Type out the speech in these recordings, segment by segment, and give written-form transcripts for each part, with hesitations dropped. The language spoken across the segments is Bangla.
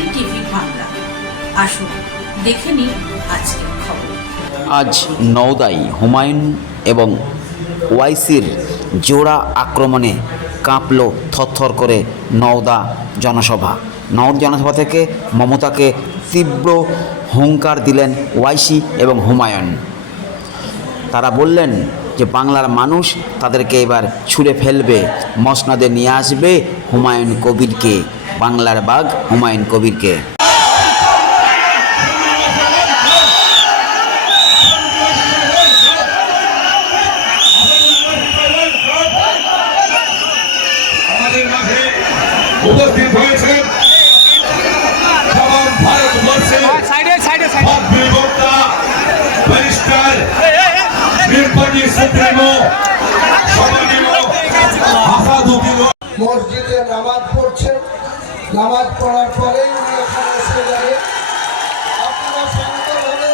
এনটিভি বাংলা। আসুন দেখে নিন আজকের খবর। আজ নওদায় হুমায়ুন এবং ওয়াইসির জোড়া আক্রমণে কাঁপল থরথর করে নওদা জনসভা। নওদা জনসভা থেকে মমতাকে তীব্র হুঙ্কার দিলেন ওয়াইসি এবং হুমায়ুন। তারা বললেন যে বাংলার মানুষ তাদেরকে এবার ছুঁড়ে ফেলবে, মসনদে নিয়ে আসবে হুমায়ুন কবিরকে, বাংলার বাঘ হুমায়ুন কবিরকে। উপস্থিত হয়েছেন ভারতবর্ষের বক্তা ব্যারিস্টার নির্বাচী সুপ্রিমো মসজিদে নামাজ পড়ছেন। নামাজ পড়ার পরে উনি এখানে এসে দাঁড়িয়ে আপনারা শান্তভাবে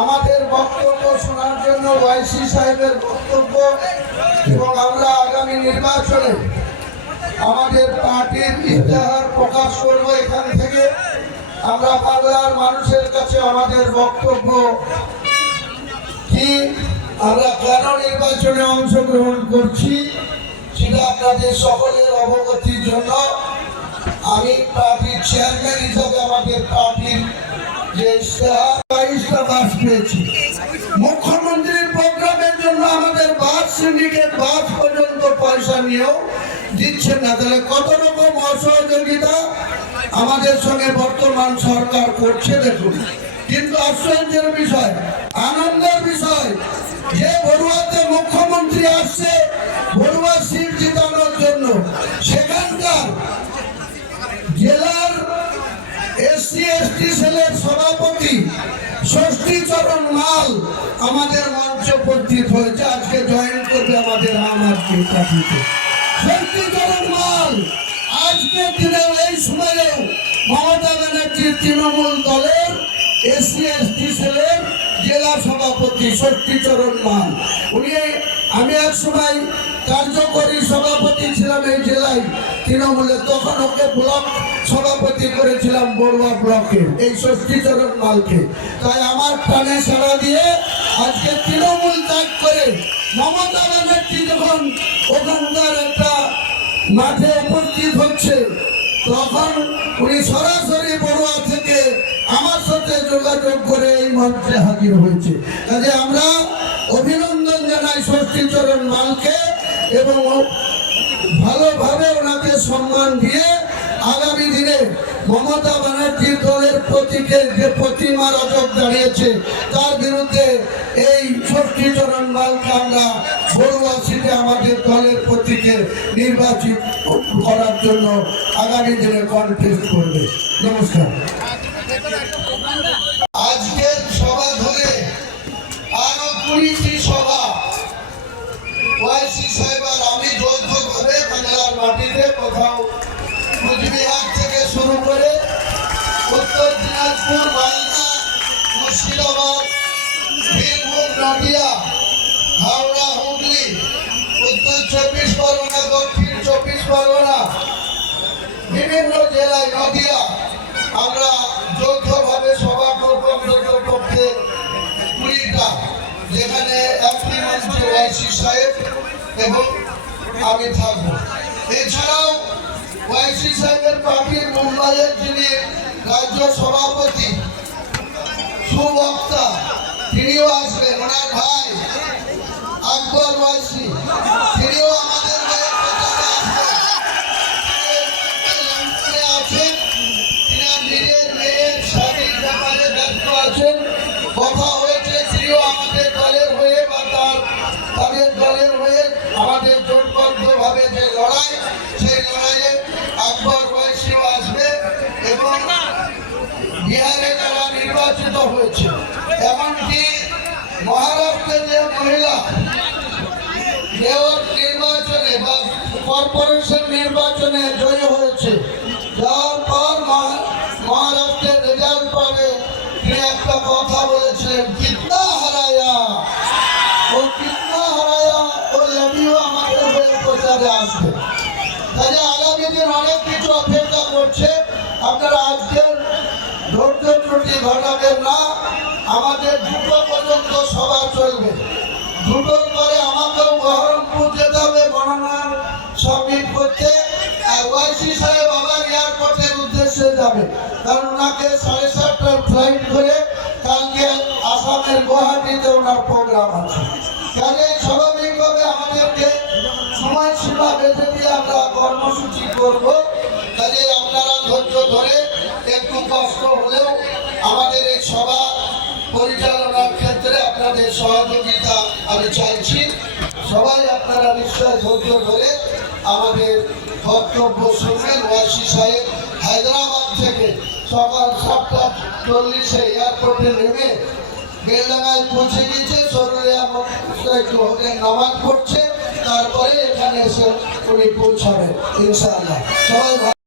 আমাদের বক্তব্য শোনার জন্য ওয়াইসি সাহেবের বক্তব্য এবং আমরা আগামী নির্বাচনে আমাদের পার্টির ইশতেহার প্রকাশ করব। এখান থেকে আমরা বাংলার মানুষের কাছে আমাদের বক্তব্য কি, আমরা কেন নির্বাচনে অংশগ্রহণ করছি সেটা আপনাদের সকলের অবগতির জন্য আমি পার্টির চেয়ারম্যান হিসাবে আমাদের পার্টির যে ইশতেহার 22টা বাস পেয়েছি। মুখ্যমন্ত্রীর প্রোগ্রামের জন্য আমাদের বাস সিন্ডিকেট বাস পর্যন্ত পয়সা নিয়েও দিচ্ছেন না। তাহলে কত রকম অসহযোগিতা আমাদের সঙ্গে বর্তমান সরকার করছে দেখুন। কিন্তু আশ্চর্যের বিষয়, আনন্দের বিষয় যে বড়ুয়াতে মুখ্যমন্ত্রী আসছে বড়ুয়া সিট জিতানোর জন্য, সেখানকার জেলার এসসি এসটি সেলের সভাপতি ষষ্ঠীচরণ মাল আমাদের মঞ্চে উপস্থিত হয়েছে, আজকে জয়েন করবে আমাদের আম আদমি পার্টিতে। ষষ্ঠীচরণ মাল আজকে দিনেও এই সময়েও মমতা ব্যানার্জির তৃণমূল দলের এসসি এসটি সেলের জেলা সভাপতি ষষ্ঠীচরণ মাল। উনি আমি এক সময় কার্যকরী সভাপতি ছিলাম এই জেলায় তৃণমূলে, তখন ওকে ব্লক সভাপতি করেছিলাম বড়ুয়া ব্লকের, এই ষষ্ঠীচরণ মালকে। তাই আমার টানে সাড়া দিয়ে আজকে তৃণমূল ত্যাগ করে মমতা ব্যানার্জি যখন ওখানকার একটা মাঠে উপস্থিত হচ্ছে তখন উনি সরাসরি বড়ুয়া থেকে আমার সাথে যোগাযোগ করে এই মঞ্চে হাজির হয়েছে। কাজে আমরা অভিনন্দন জানাই ষষ্ঠীচরণ মালকে এবং ভালোভাবে ওনাকে সম্মান দিয়ে আগামী দিনে মমতা ব্যানার্জির দলের প্রতীকের যে প্রতিমা রজক দাঁড়িয়েছে তার বিরুদ্ধে এই ষষ্ঠীচরণ মালকে আমরা বড়ুয়া সিটে আমাদের দলের প্রতীকে নির্বাচিত করার জন্য আগামী দিনে কনটেস্ট করবে। নমস্কার। আজকের সভা ধরে আরো 20টি সভা ওয়াইসি সাহেব আর আমি যৌথভাবে বাংলার মাটিতে কোথাও কুচবিহার থেকে শুরু করে উত্তর দিনাজপুর, মালদা, মুর্শিদাবাদ, বীরভূম, নদিয়া, হাওড়া, হুগলি, উত্তর 24 পরগনা, দক্ষিণ 24 পরগনা, বিভিন্ন জেলায় নদিয়া আমরা যৌথভাবে সভা করব। পক্ষে 20টা, যেখানে একটি মঞ্চে ওয়াইসি সাহেব এবং আমি থাকবো। এছাড়াও ওয়াইসি সাহেবের পার্টির মুম্বাইয়ের যিনি রাজ্য সভাপতি সুবক্তা তিনিও আসবেন, ওনার ভাই আকবর ওয়াইসি তিনিও আমাদের আছেন। তিনার নিজের মেয়ের স্বামীর ব্যাপারে ব্যস্ত আছেন। কথা হয়েছে তিনিও আমাদের দলের হয়ে বা তাদের দলের হয়ে আমাদের জোটবদ্ধভাবে যে লড়াই, সেই লড়াইয়ে আকবর ওয়াইসিও আসবে এবং বিহারে যারা নির্বাচিত হয়েছে, এমনকি মহারাষ্ট্রে যে মহিলা মেয়র নির্বাচনে বা কর্পোরেশন নির্বাচনে জয়ী হয়েছে, যাওয়ার পর মহারাষ্ট্রের রেজাল্ট পাবে, তিনি একটা কথা বলেছিলেন, কিতনা হারায়া ও কিতনা হারায়া ও লবিও আমাদের হয়ে প্রচারে আসবে। তাহলে আগামী দিন অনেক কিছু অপেক্ষা করছে। আপনারা আজকের ধৈর্য ত্রুটি ঘটাবেন না। আমাদের 2টো পর্যন্ত সভা চলবে। 2টোর পরে আমাকেও বহরমপুর যেতে হবে গণনার সাবমিট করতে। আর ওয়াইসি সাহেব আবার এয়ারপোর্টের উদ্দেশ্যে যাবে, কারণ ওনাকে 7:30টায় ফ্লাইট করে কালকে আসামের গুয়াহাটিতে ওনার প্রোগ্রাম আছে। কাজে স্বাভাবিকভাবে আমাদেরকে সময়সীমা বেঁধে দিয়ে আমরা কর্মসূচি করব। কাজে আপনারা ধৈর্য ধরে একটু কষ্ট হলেও আমাদের এই সভা পরিচালনার ক্ষেত্রে আপনাদের সহযোগিতা আমি চাইছি। সবাই আপনারা নিশ্চয় ধৈর্য ধরে আমাদের বক্তব্য শুনবেন। ওয়াইসি সাহেব হায়দ্রাবাদ থেকে সকাল 7:40 এয়ারপোর্টে নেমে বেলডাঙ্গায় পৌঁছে গিয়েছে। সরুলিয়া নামাজ পড়ছে, তারপরে এখানে এসে উনি পৌঁছাবেন ইনশাআল্লাহ। সবাই